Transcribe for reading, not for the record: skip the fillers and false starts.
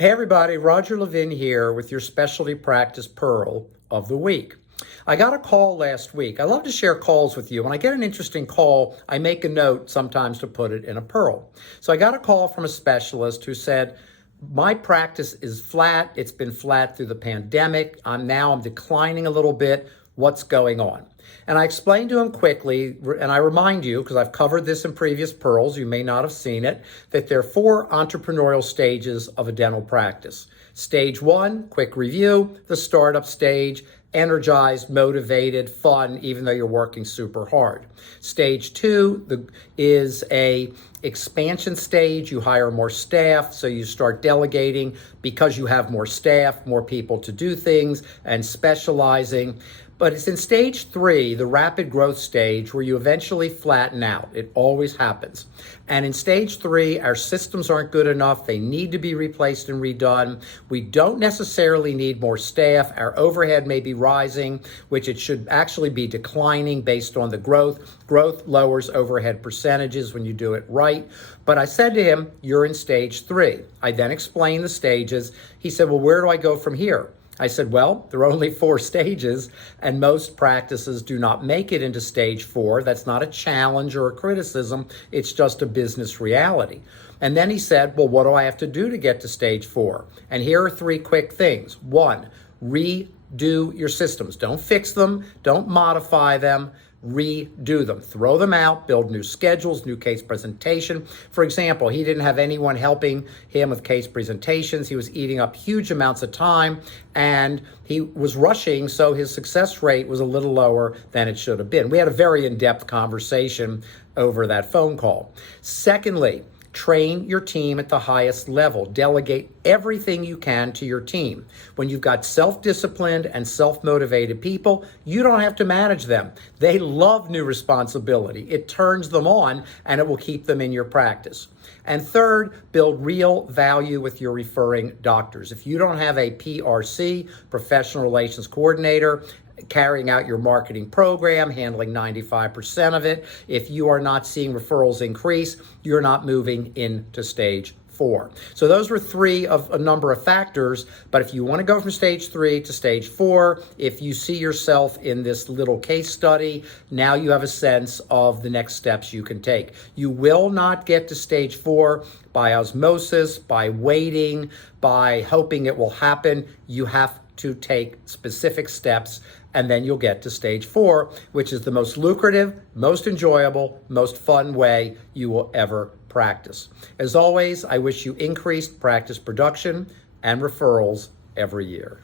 Hey everybody, Roger Levin here with your specialty practice Pearl of the week. I got a call last week. I love to share calls with you. When I get an interesting call, I make a note sometimes to put it in a Pearl. So I got a call from a specialist who said, my practice is flat. It's been flat through the pandemic. I'm declining a little bit. What's going on? And I explained to him quickly, and I remind you, because I've covered this in previous Pearls, you may not have seen it, that there are 4 entrepreneurial stages of a dental practice. Stage 1, quick review, the startup stage, energized, motivated, fun, even though you're working super hard. Stage 2 is a expansion stage. You hire more staff, so you start delegating because you have more staff, more people to do things, and specializing. But it's in stage 3, the rapid growth stage, where you eventually flatten out. It always happens. And in stage 3, our systems aren't good enough. They need to be replaced and redone. We don't necessarily need more staff. Our overhead may be rising, which it should actually be declining based on the growth. Growth lowers overhead percentages when you do it right. But I said to him, you're in stage 3. I then explained the stages. He said, well, where do I go from here? I said, well, there are only 4 stages, and most practices do not make it into stage 4. That's not a challenge or a criticism. It's just a business reality. And then he said, well, what do I have to do to get to stage 4? And here are 3 quick things. 1, redo your systems. Don't fix them. Don't modify them. Redo them. Throw them out, build new schedules, new case presentation. For example, he didn't have anyone helping him with case presentations. He was eating up huge amounts of time, and he was rushing, so his success rate was a little lower than it should have been. We had a very in-depth conversation over that phone call. Secondly, train your team at the highest level. Delegate everything you can to your team. When you've got self-disciplined and self-motivated people, you don't have to manage them. They love new responsibility. It turns them on, and it will keep them in your practice. And third, build real value with your referring doctors. If you don't have a PRC, professional relations coordinator, carrying out your marketing program, handling 95% of it, if you are not seeing referrals increase, you're not moving into stage 4. So those were 3 of a number of factors, but if you want to go from stage 3 to stage 4, if you see yourself in this little case study, now you have a sense of the next steps you can take. You will not get to stage 4 by osmosis, by waiting, by hoping it will happen. You have to take specific steps, and then you'll get to stage 4, which is the most lucrative, most enjoyable, most fun way you will ever practice. As always, I wish you increased practice production and referrals every year.